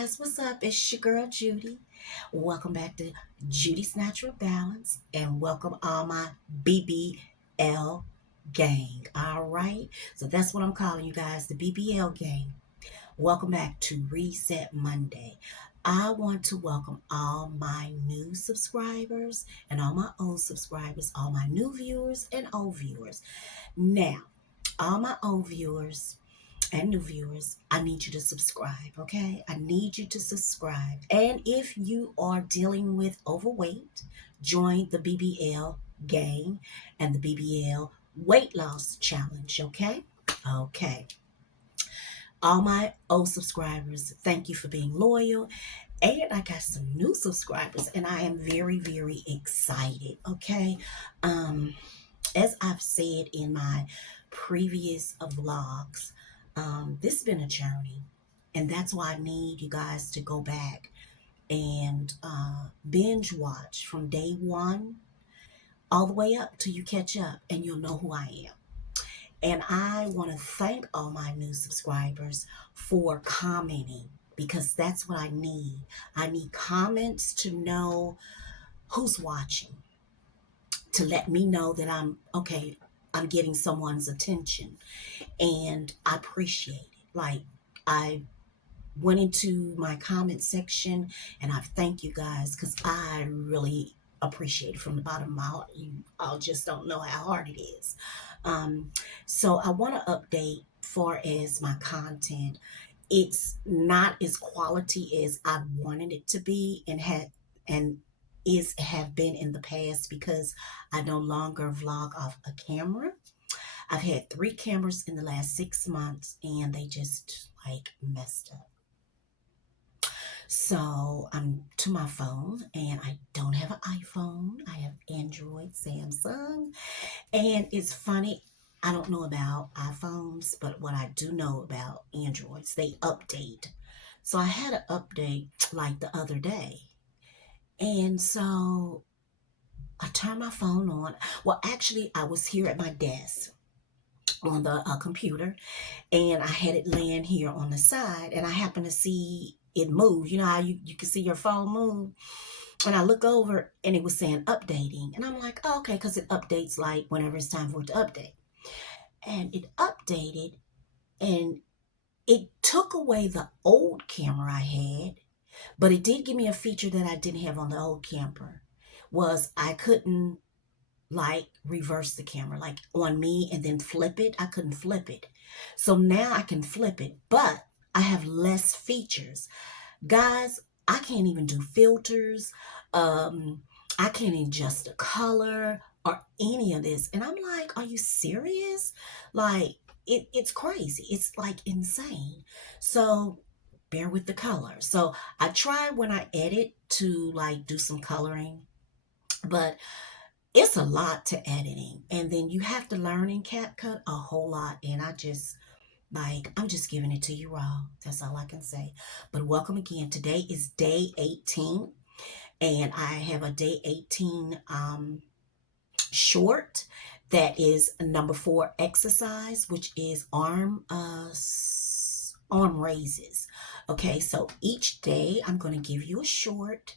guys, what's up? It's your girl Judy. Welcome back to Judy's Natural Balance and welcome all my BBL gang. All right, so that's what I'm calling you guys, the BBL gang. Welcome back to Reset Monday. I want to welcome all my new subscribers and all my old subscribers, all my new viewers and old viewers. Now, all my old viewers and new viewers, I need you to subscribe, okay? I need you to subscribe. And if you are dealing with overweight, join the BBL gang and the BBL weight loss challenge, okay? Okay. All my old subscribers, thank you for being loyal. And I got some new subscribers, and I am very, very excited, okay? As I've said in my previous vlogs, this has been a journey, and that's why I need you guys to go back and binge watch from day one all the way up till you catch up, and you'll know who I am. And I want to thank all my new subscribers for commenting because that's what I need. I need comments to know who's watching, to let me know that I'm okay, I'm getting someone's attention, and I appreciate it. Like, I went into my comment section and I thank you guys because I really appreciate it from the bottom of my heart. You all just don't know how hard it is. So I want to update far as my content. It's not as quality as I wanted it to be and have been in the past because I no longer vlog off a camera. I've had 3 cameras in the last 6 months and they just like messed up. So I'm to my phone and I don't have an iPhone. I have Android, Samsung. And it's funny, I don't know about iPhones, but what I do know about Androids, they update. So I had an update like the other day. And so I turned my phone on. Well, actually, I was here at my desk on the computer, and I had it laying here on the side, and I happened to see it move. You know how you can see your phone move? And I look over, and it was saying updating. And I'm like, oh, okay, because it updates like whenever it's time for it to update. And it updated, and it took away the old camera I had, but it did give me a feature that I didn't have on the old camera, was I couldn't like reverse the camera like on me and then flip it. I couldn't flip it. So now I can flip it, but I have less features. Guys, I can't even do filters. I can't adjust the color or any of this. And I'm like, are you serious? Like, it's crazy. It's like insane. So bear with the color. So I try when I edit to like do some coloring, but it's a lot to editing, and then you have to learn in CapCut a whole lot, and I'm just giving it to you raw. That's all I can say. But welcome again. Today is day 18, and I have a day 18 short that is number 4 exercise, which is arm raises. Okay, so each day I'm going to give you a short,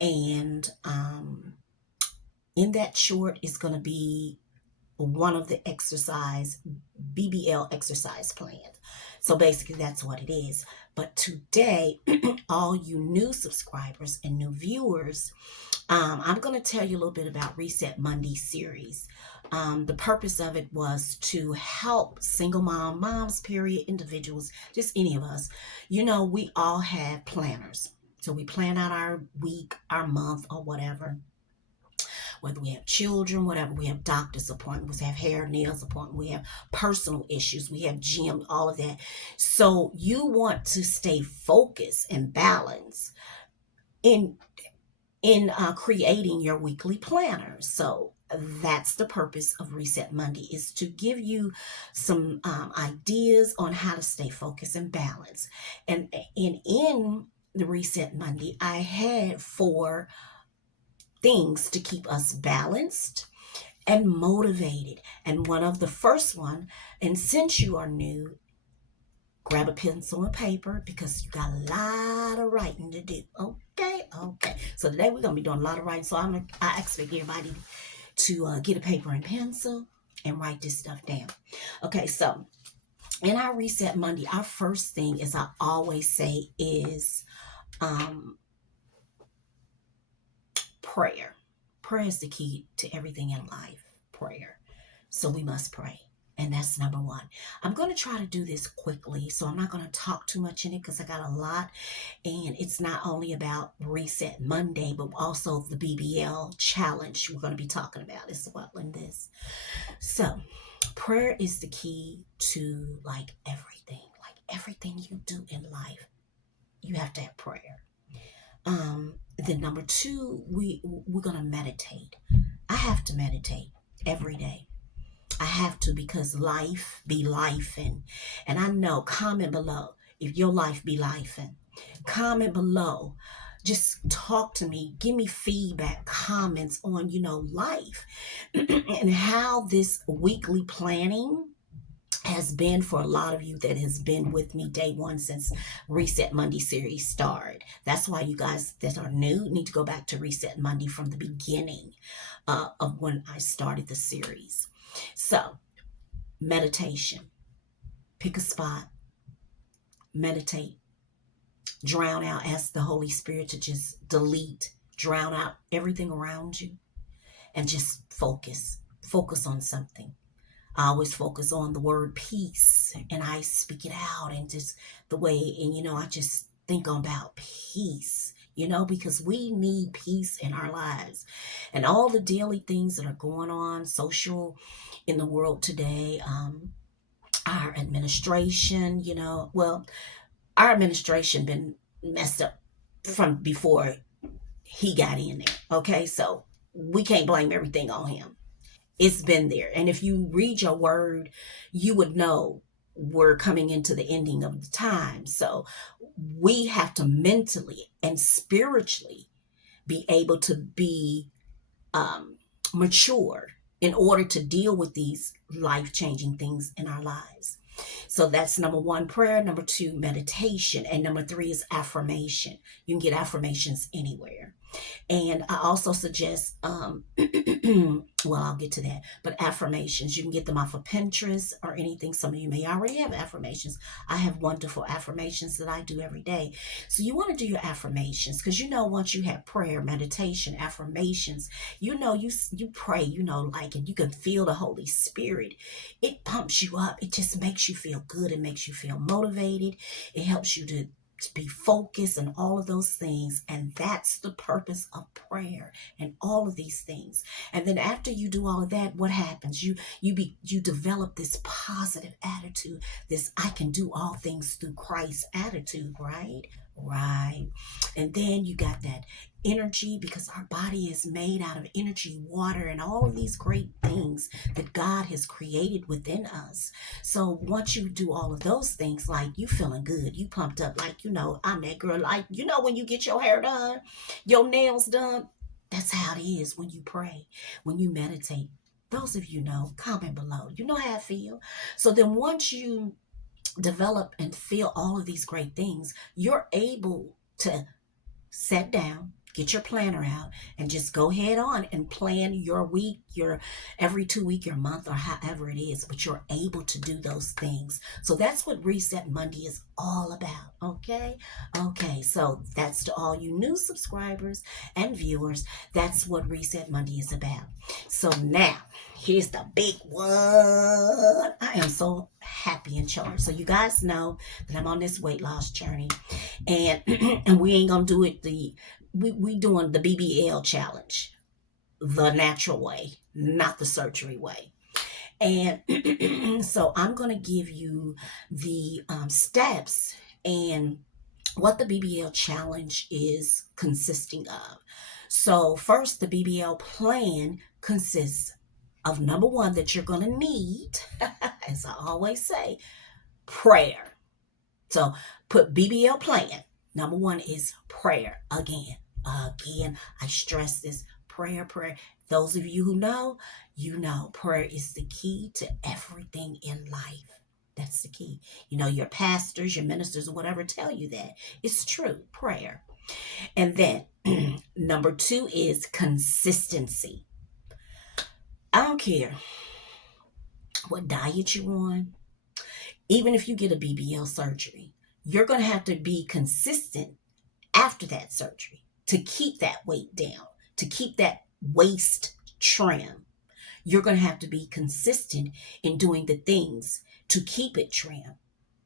and in that short is going to be one of the BBL exercise plans. So basically that's what it is. But today, all you new subscribers and new viewers, I'm going to tell you a little bit about Reset Monday series. The purpose of it was to help single moms, period, individuals, just any of us. You know, we all have planners. So we plan out our week, our month, or whatever. Whether we have children, whatever, we have doctor's appointments, we have hair, nails appointments, we have personal issues, we have gym, all of that. So you want to stay focused and balanced in creating your weekly planner. So that's the purpose of Reset Monday, is to give you some ideas on how to stay focused and balanced. And in the Reset Monday, I had 4 things to keep us balanced and motivated. And one of the first one, and since you are new, grab a pencil and paper because you got a lot of writing to do. Okay. So today we're gonna be doing a lot of writing. So I expect everybody to get a paper and pencil and write this stuff down. Okay, so in our Reset Monday, our first thing, as I always say, is prayer. Prayer is the key to everything in life. Prayer. So we must pray. And that's number one. I'm going to try to do this quickly, so I'm not going to talk too much in it because I got a lot. And it's not only about Reset Monday, but also the BBL challenge we're going to be talking about as well in this. So prayer is the key to like everything you do in life. You have to have prayer. Then number two, we're going to meditate. I have to meditate every day. I have to, because life be life, and I know. Comment below if your life be life, and comment below. Just talk to me, give me feedback, comments on life and how this weekly planning has been for a lot of you that has been with me day one since Reset Monday series started. That's why you guys that are new need to go back to Reset Monday from the beginning of when I started the series. So, meditation. Pick a spot, meditate, drown out, ask the Holy Spirit to just drown out everything around you, and just focus. Focus on something. I always focus on the word peace, and I speak it out, and just the way, and I just think about peace, because we need peace in our lives. And all the daily things that are going on, social in the world today, our administration, our administration been messed up from before he got in there. Okay, so we can't blame everything on him. It's been there. And if you read your word, you would know we're coming into the ending of the time. So we have to mentally and spiritually be able to be mature in order to deal with these life-changing things in our lives. So that's number one, prayer. Number two, meditation. And number three is affirmation. You can get affirmations anywhere. And I also suggest, well, I'll get to that, but affirmations, you can get them off of Pinterest or anything. Some of you may already have affirmations. I have wonderful affirmations that I do every day. So you want to do your affirmations because once you have prayer, meditation, affirmations, you pray, and you can feel the Holy Spirit. It pumps you up. It just makes you feel good. It makes you feel motivated. It helps you to be focused and all of those things. And that's the purpose of prayer and all of these things. And then after you do all of that, what happens? You develop this positive attitude, this I can do all things through Christ attitude, right? Right. And then you got that energy, because our body is made out of energy, water, and all of these great things that God has created within us. So once you do all of those things, like you feeling good, you pumped up, like, I'm that girl, like, when you get your hair done, your nails done, that's how it is when you pray, when you meditate. Those of you know, comment below. You know how I feel. So then once you develop and feel all of these great things, you're able to sit down, get your planner out, and just go head on and plan your week, your every 2 week, your month, or however it is. But you're able to do those things. So that's what Reset Monday is all about. Okay. So that's to all you new subscribers and viewers. That's what Reset Monday is about. So now, here's the big one. I am so happy and charged. So you guys know that I'm on this weight loss journey, and and we ain't gonna do it we doing the BBL challenge the natural way, not the surgery way. And so I'm going to give you the steps and what the BBL challenge is consisting of. So first, the BBL plan consists of, number one, that you're going to need, as I always say, prayer. So put BBL plan. Number one is prayer. Again, I stress this, prayer. Those of you who know, prayer is the key to everything in life. That's the key. You know, your pastors, your ministers, or whatever tell you that. It's true. Prayer. And then number 2 is consistency. I don't care what diet you're on, even if you get a BBL surgery, you're going to have to be consistent after that surgery to keep that weight down, to keep that waist trim. You're going to have to be consistent in doing the things to keep it trim.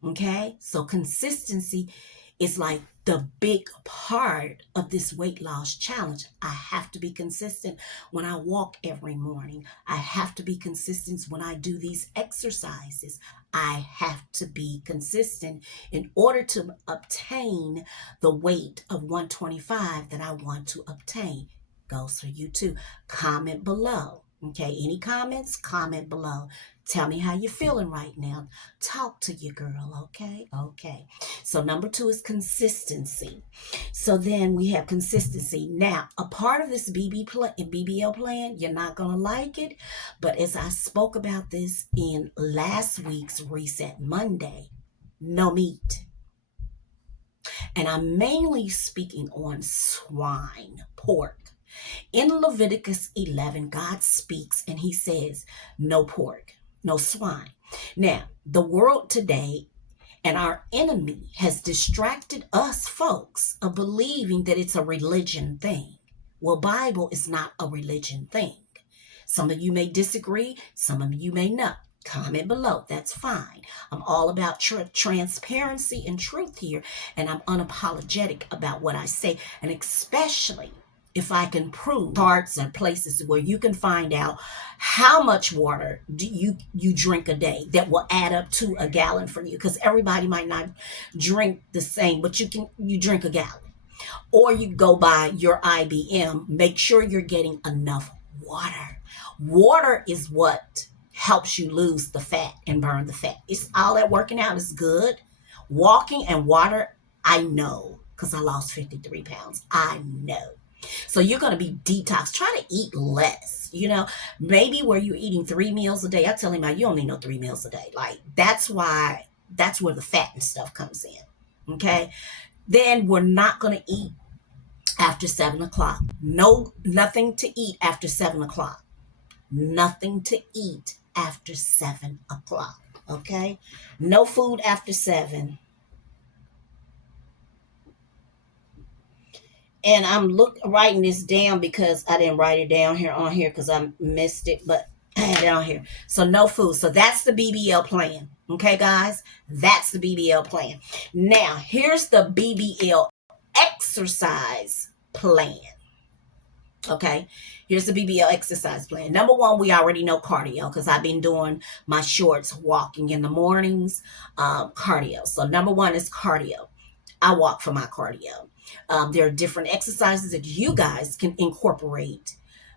Okay? So consistency is like the big part of this weight loss challenge. I have to be consistent when I walk every morning. I have to be consistent when I do these exercises. I have to be consistent in order to obtain the weight of 125 that I want to obtain. Goes for you too. Comment below. Okay, any comments? Comment below. Tell me how you're feeling right now. Talk to your girl, okay? Okay. So number 2 is consistency. So then we have consistency. Now, a part of this BBL plan, you're not going to like it, but as I spoke about this in last week's Reset Monday, no meat. And I'm mainly speaking on swine, pork. In Leviticus 11, God speaks and he says, no pork, no swine. Now, the world today and our enemy has distracted us folks of believing that it's a religion thing. Well, Bible is not a religion thing. Some of you may disagree. Some of you may not. Comment below. That's fine. I'm all about transparency and truth here, and I'm unapologetic about what I say, and especially if I can prove charts and places where you can find out how much water do you drink a day that will add up to a gallon for you, because everybody might not drink the same, but you drink a gallon. Or you go by your IBM, make sure you're getting enough water. Water is what helps you lose the fat and burn the fat. It's all that working out is good. Walking and water, I know, because I lost 53 pounds. I know. So you're going to be detox. Try to eat less, maybe where you're eating 3 meals a day. I tell him, you don't need no 3 meals a day. Like, that's where the fat and stuff comes in. Okay. Then we're not going to eat after 7 o'clock. No, nothing to eat after 7 o'clock. Nothing to eat after 7 o'clock. Okay. No food after 7. And I'm writing this down because I didn't write it down on here because I missed it, but I had it on here. So no food. So that's the BBL plan. Okay, guys? That's the BBL plan. Now, here's the BBL exercise plan. Okay, here's the BBL exercise plan. Number 1, we already know cardio because I've been doing my shorts walking in the mornings, cardio. So number 1 is cardio. I walk for my cardio. There are different exercises that you guys can incorporate,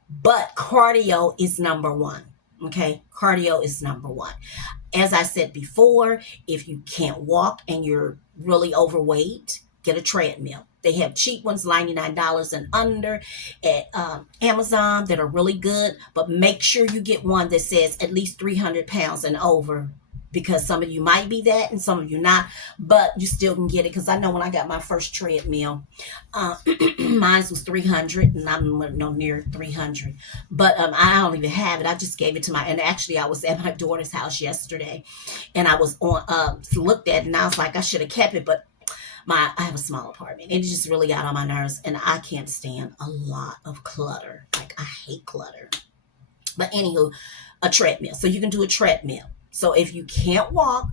but cardio is number 1. Okay, cardio is number 1. As I said before, if you can't walk and you're really overweight, get a treadmill. They have cheap ones, $99 and under at Amazon that are really good, but make sure you get one that says at least 300 pounds and over, because some of you might be that and some of you not, but you still can get it. Because I know when I got my first treadmill, mine was 300 and I'm no near 300, but I don't even have it. I just gave it to and actually I was at my daughter's house yesterday and I was looked at it and I was like, I should have kept it, but I have a small apartment and it just really got on my nerves and I can't stand a lot of clutter. Like, I hate clutter. But anywho, a treadmill. So you can do a treadmill. So if you can't walk,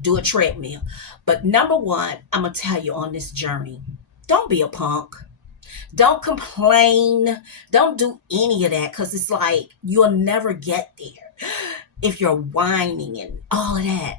do a treadmill. But number 1, I'm going to tell you on this journey, don't be a punk. Don't complain. Don't do any of that, because it's like you'll never get there if you're whining and all of that.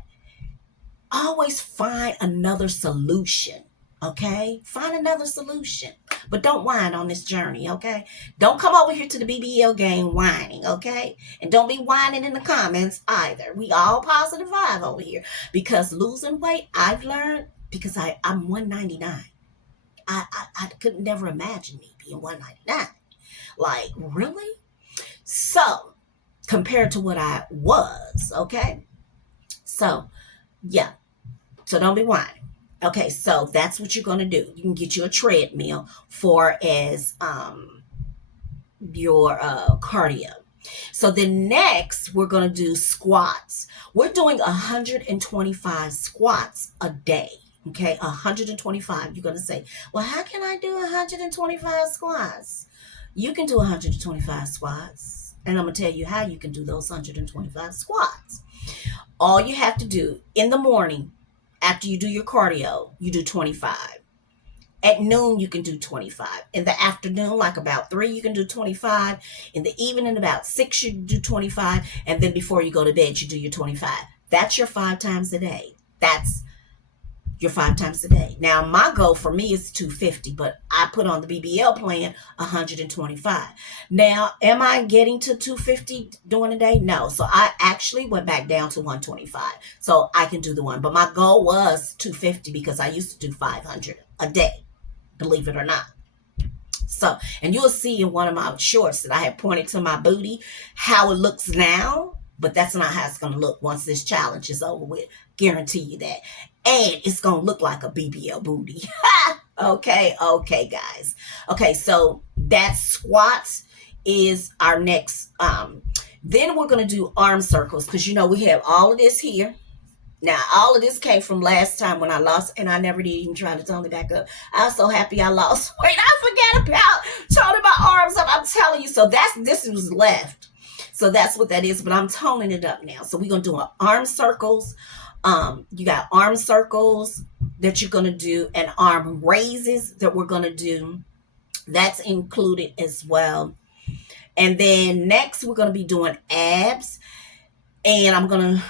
Always find another solution. Okay? Find another solution. But don't whine on this journey, okay? Don't come over here to the BBL game whining, okay? And don't be whining in the comments either. We all positive vibe over here. Because losing weight, I've learned, because I'm 199. I could never imagine me being 199. Like, really? So, compared to what I was, okay? So, Yeah. So don't be whining. Okay, so that's what you're gonna do. You can get you a treadmill for as your cardio. So then next we're gonna do squats. We're doing 125 squats a day. Okay, 125. You're gonna say, well, how can I do 125 squats? You can do 125 squats, and I'm gonna tell you how you can do those 125 squats. All you have to do in the morning, after you do your cardio, you do 25. At noon, you can do 25. In the afternoon, like about 3, you can do 25. In the evening, about 6, you do 25. And then before you go to bed, you do your 25. That's your 5 times a day. That's your 5 times a day. Now, my goal for me is 250, but I put on the BBL plan 125. Now, am I getting to 250 during the day? No. So I actually went back down to 125. So I can do the one. But my goal was 250 because I used to do 500 a day, believe it or not. So, and you'll see in one of my shorts that I had pointed to my booty how it looks now, but that's not how it's going to look once this challenge is over with. Guarantee you that. And it's going to look like a BBL booty. Okay, guys. Okay, so that squats is our next. Then we're going to do arm circles because we have all of this here. Now, all of this came from last time when I lost, and I never did even try to tone it back up. I was so happy I lost weight. I forget about toning my arms up. I'm telling you. So this was left. So that's what that is. But I'm toning it up now. So we're going to do arm circles. You got arm circles that you're going to do and arm raises that we're going to do. That's included as well. And then next, we're going to be doing abs. And I'm going to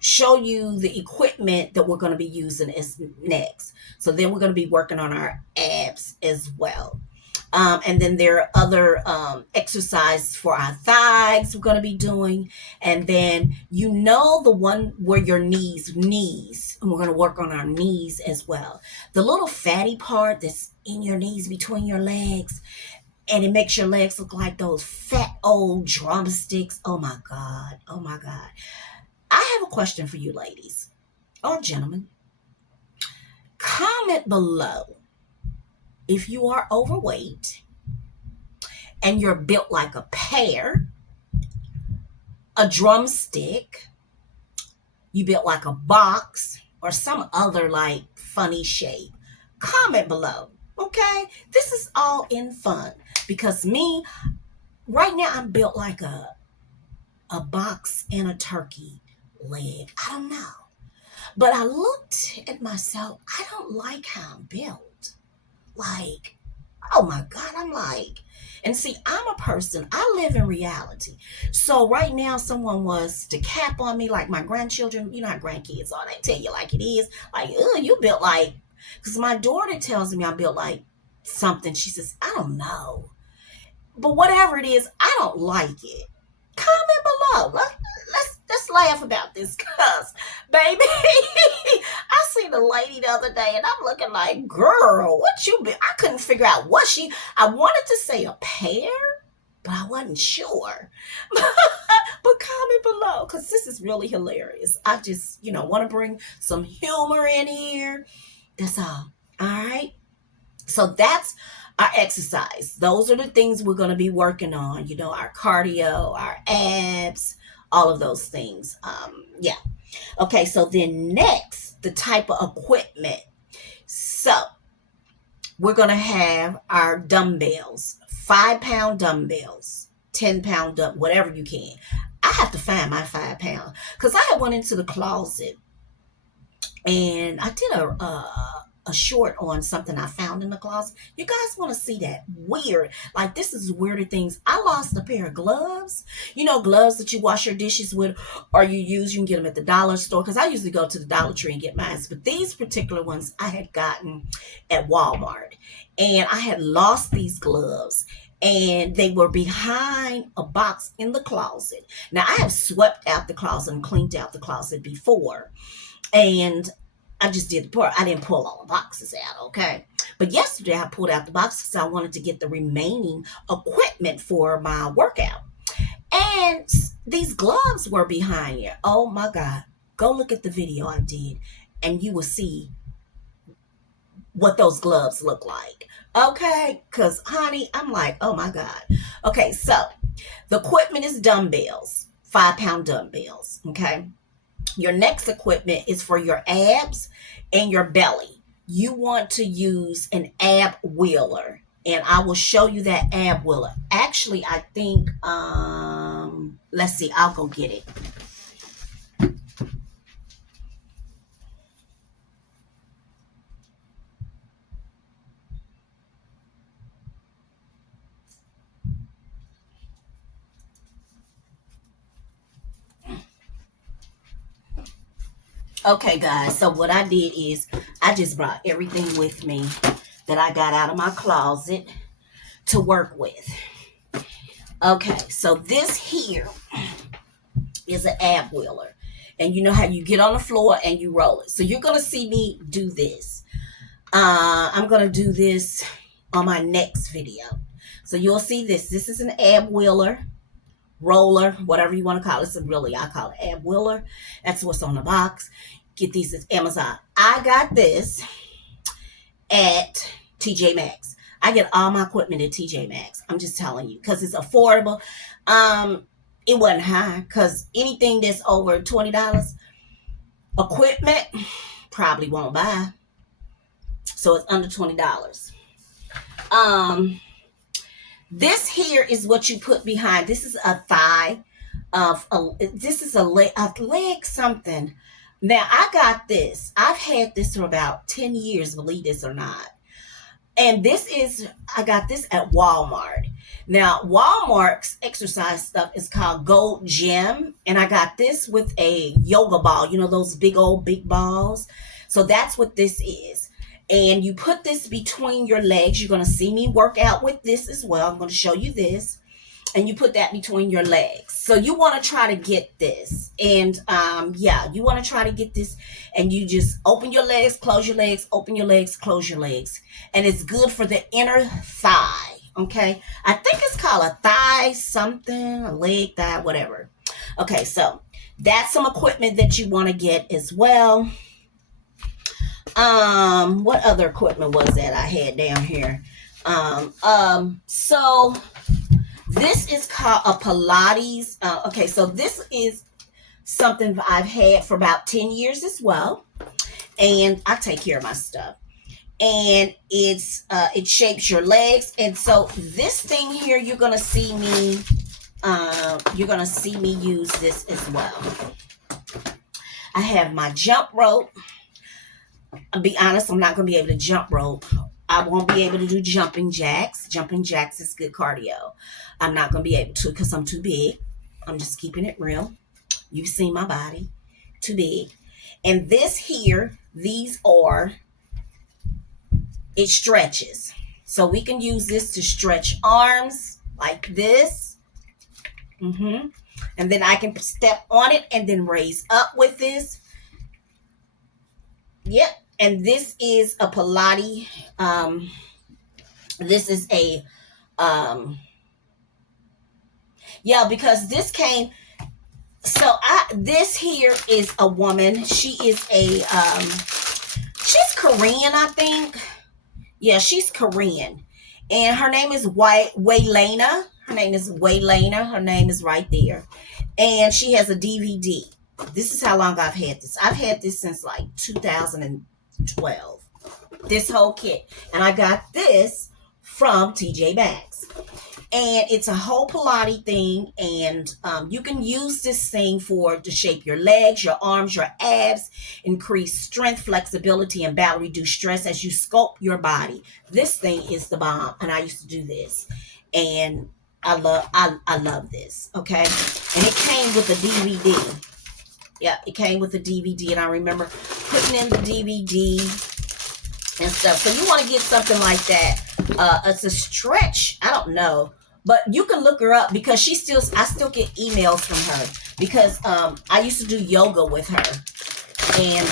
show you the equipment that we're going to be using as next. So then we're going to be working on our abs as well. And then there are other exercises for our thighs we're going to be doing. And then the one where your knees, and we're going to work on our knees as well. The little fatty part that's in your knees between your legs, and it makes your legs look like those fat old drumsticks. Oh my God. Oh my God. I have a question for you ladies or gentlemen. Comment below if you are overweight and you're built like a pear, a drumstick, you built like a box, or some other like funny shape. Comment below, okay? This is all in fun because me, right now, I'm built like a box and a turkey leg. I don't know. But I looked at myself. I don't like how I'm built. Like, oh my God, I'm like, and see, I'm a person, I live in reality. So right now, someone was to cap on me, like my grandchildren, you know how grandkids are, they tell you like it is, like, oh, you built like, because my daughter tells me I'm built like something. She says, I don't know. But whatever it is, I don't like it. Comment below. Let's laugh about this, cuz, baby, I seen a lady the other day and I'm looking like, girl, what you been? I couldn't figure out I wanted to say a pear, but I wasn't sure. But comment below because this is really hilarious. I just, want to bring some humor in here. That's all. All right. So that's our exercise. Those are the things we're going to be working on. Our cardio, our abs, all of those things. Yeah. Okay. So then next, the type of equipment. So we're going to have our dumbbells, 5-pound dumbbells, 10-pound whatever you can. I have to find my 5 pound because I had went into the closet and I did a short on something I found in the closet. You guys want to see that? Weird. Like, this is weirder things. I lost a pair of gloves. Gloves that you wash your dishes with or you can get them at the dollar store. Because I usually go to the Dollar Tree and get mine. But these particular ones I had gotten at Walmart. And I had lost these gloves. And they were behind a box in the closet. Now, I have swept out the closet and cleaned out the closet before. And I just did the part. I didn't pull all the boxes out, okay? But yesterday I pulled out the boxes because I wanted to get the remaining equipment for my workout. And these gloves were behind here. Oh my God. Go look at the video I did, and you will see what those gloves look like. Okay, because honey, I'm like, oh my God. Okay, so the equipment is dumbbells, 5-pound dumbbells. Okay, your next equipment is for your abs and your belly. You want to use an ab wheeler, and I will show you that ab wheeler. Actually, I think let's see, I'll go get it. Okay, guys, so what I did is I just brought everything with me that I got out of my closet to work with. Okay, so this here is an ab wheeler. And you know how you get on the floor and you roll it. So you're going to see me do this. I'm going to do this on my next video. So you'll see this. This is an ab wheeler, roller, whatever you want to call it. So really, I call it ab wheeler. That's what's on the box. Get these at Amazon. I got this at TJ Maxx. I get all my equipment at TJ Maxx. I'm just telling you because it's affordable. It wasn't high because anything that's over $20 equipment probably won't buy. So it's under $20. This here is what you put behind. This is a thigh of this is a leg something. Now I got this. I've had this for about 10 years, believe this or not. And I got this at Walmart. Now, Walmart's exercise stuff is called Gold Gym. And I got this with a yoga ball. You know, those big balls. So that's what this is. And you put this between your legs. You're going to see me work out with this as well. I'm going to show you this. And you put that between your legs. So you want to try to get this. And yeah, you want to try to get this. And you just open your legs, close your legs, open your legs, close your legs. And it's good for the inner thigh. Okay. I think it's called a thigh something, a leg, thigh, whatever. Okay. So that's some equipment that you want to get as well. What other equipment was that I had down here? So this is called a Pilates. Okay, so this is something I've had for about 10 years as well. And I take care of my stuff. And it shapes your legs. And so this thing here, you're gonna see me use this as well. I have my jump rope. I'll be honest, I'm not gonna be able to jump rope. I won't be able to do jumping jacks. Jumping jacks is good cardio. I'm not going to be able to because I'm too big. I'm just keeping it real. You've seen my body. Too big. And this here, it stretches. So we can use this to stretch arms like this. And then I can step on it and then raise up with this. Yep. And this is a Pilates. This is a, because this came, this here is a woman. She is she's Korean, I think. Yeah, she's Korean. And her name is Waylena. Her name is Waylena. Her name is right there. And she has a DVD. This is how long I've had this. I've had this since like 2012. This whole kit. And I got this from TJ Maxx. And it's a whole Pilates thing. And you can use this thing to shape your legs, your arms, your abs, increase strength, flexibility, and battle, reduce stress as you sculpt your body. This thing is the bomb. And I used to do this. And I love this. Okay. And it came with a DVD. Yeah, it came with a DVD. And I remember putting in the DVD and stuff. So you want to get something like that. It's a stretch. I don't know. But you can look her up because I still get emails from her because I used to do yoga with her and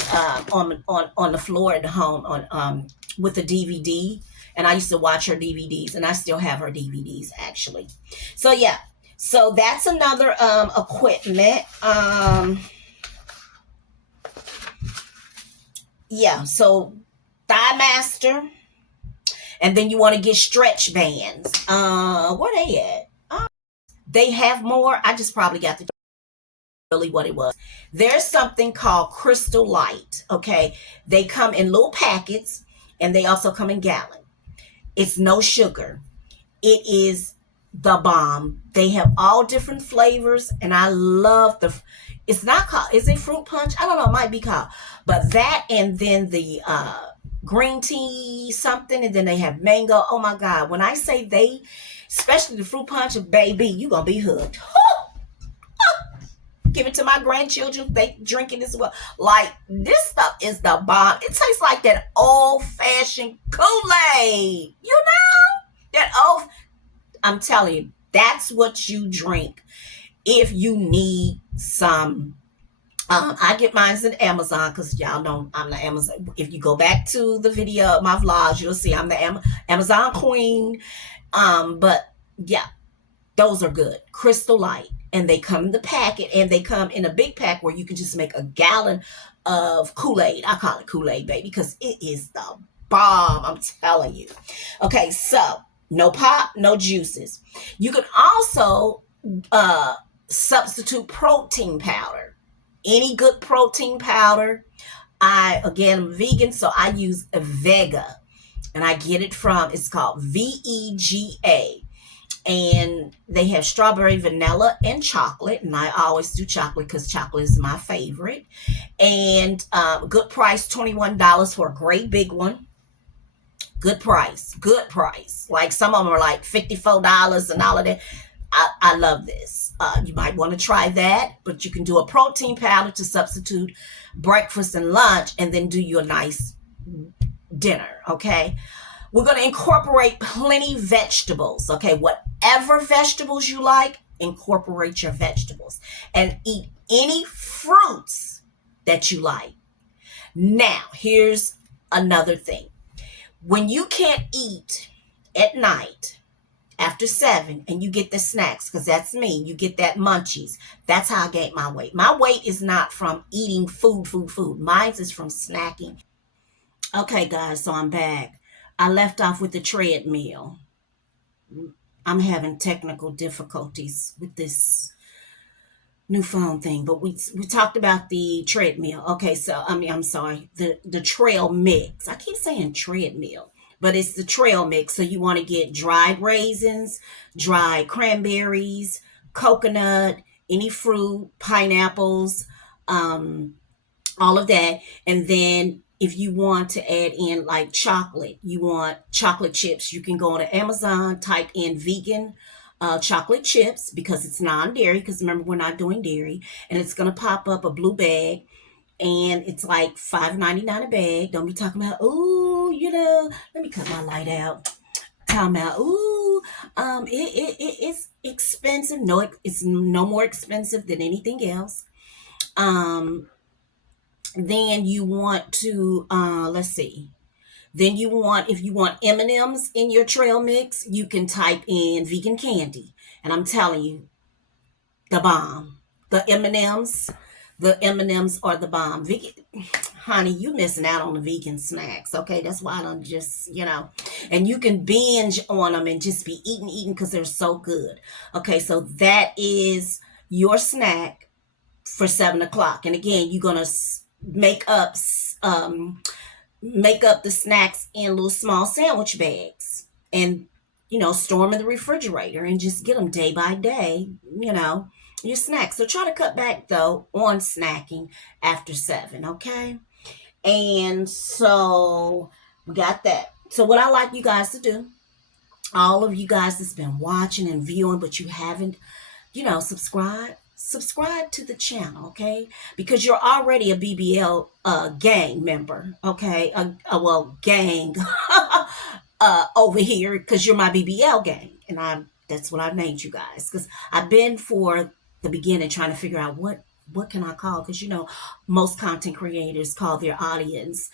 on the floor at home with a DVD, and I used to watch her DVDs, and I still have her DVDs actually. So yeah, so that's another equipment. Yeah, so Thigh Master, and then you want to get stretch bands. Where they at? They have more. I just probably got the really what it was. There's something called Crystal Light. Okay, they come in little packets, and they also come in gallon. It's no sugar. It is the bomb. They have all different flavors, and I love the. It's not called. Is it fruit punch? I don't know. It might be called, but that, and then the green tea something, and then they have mango. Oh my god! When I say they, especially the fruit punch, baby, you gonna be hooked. Give it to my grandchildren. They drink it as well. Like, this stuff is the bomb. It tastes like that old fashioned Kool-Aid. You know? That old, I'm telling you, that's what you drink if you need some. I get mine at Amazon because y'all know I'm the Amazon. If you go back to the video, my vlogs, you'll see I'm the Amazon queen. But yeah, those are good. Crystal Light. And they come in the packet, and they come in a big pack where you can just make a gallon of Kool-Aid. I call it Kool-Aid, baby, because it is the bomb. I'm telling you. Okay, so no pop, no juices. You can also uh, substitute protein powder. Any good protein powder. Again, I'm vegan, so I use Vega, and I get it from, it's called VEGA, and they have strawberry, vanilla, and chocolate. And I always do chocolate because chocolate is my favorite. And good price, $21 for a great big one. Good price, good price. Like some of them are like $54 and all of that. I love this. You might want to try that, but you can do a protein powder to substitute breakfast and lunch, and then do you a nice dinner. Okay. We're going to incorporate plenty vegetables. Okay, whatever vegetables you like, incorporate your vegetables and eat any fruits that you like. Now, here's another thing. When you can't eat at night after 7 and you get the snacks, because that's me, you get that munchies. That's how I gain my weight. My weight is not from eating food. Mine is from snacking. Okay, guys, so I'm back. I left off with the treadmill. I'm having technical difficulties with this new phone thing, but we talked about the treadmill. Okay, so I'm sorry, the trail mix. I keep saying treadmill, but it's the trail mix. So you want to get dried raisins, dried cranberries, coconut, any fruit, pineapples, um, all of that. And then if you want to add in like chocolate, you want chocolate chips, you can go on to Amazon, type in vegan chocolate chips because it's non-dairy, because remember, we're not doing dairy, and it's going to pop up a blue bag, and it's like $5.99 a bag. Don't be talking about, ooh, let me cut my light out. Talking about, ooh, it's expensive. No, it's no more expensive than anything else. Um, then you want to let's see, then you want, if you want M&Ms in your trail mix, you can type in vegan candy, and I'm telling you, the bomb. The M&Ms are the bomb. Vegan, honey, you missing out on the vegan snacks. Okay, that's why I don't just, and you can binge on them and just be eating because they're so good. Okay, so that is your snack for 7 o'clock. And again, you're gonna make up um, make up the snacks in little small sandwich bags, and store them in the refrigerator and just get them day by day. Your snacks. So try to cut back though on snacking after 7. Okay, and so we got that. So what I like you guys to do, all of you guys that's been watching and viewing, but you haven't subscribe to the channel, okay? Because you're already a BBL gang member, okay? Well, gang over here, because you're my BBL gang, and that's what I've named you guys, because I've been for the beginning trying to figure out what can I call, because most content creators call their audience,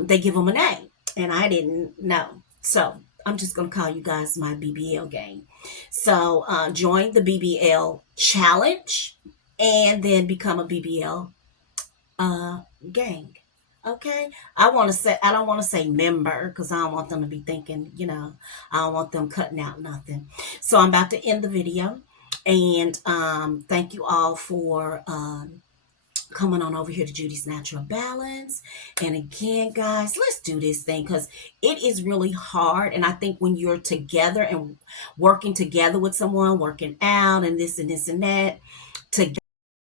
they give them a name, and I didn't know. So I'm just going to call you guys my BBL gang. So join the BBL challenge and then become a BBL uh, gang. Okay. I don't want to say member because I don't want them to be thinking, I don't want them cutting out nothing. So I'm about to end the video. And thank you all for coming on over here to Judy's Natural Balance. And again, guys, let's do this thing because it is really hard. And I think when you're together and working together with someone, working out and this and that, to get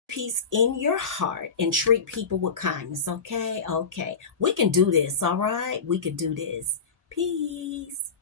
peace in your heart and treat people with kindness. Okay. Okay. We can do this. All right. We can do this. Peace.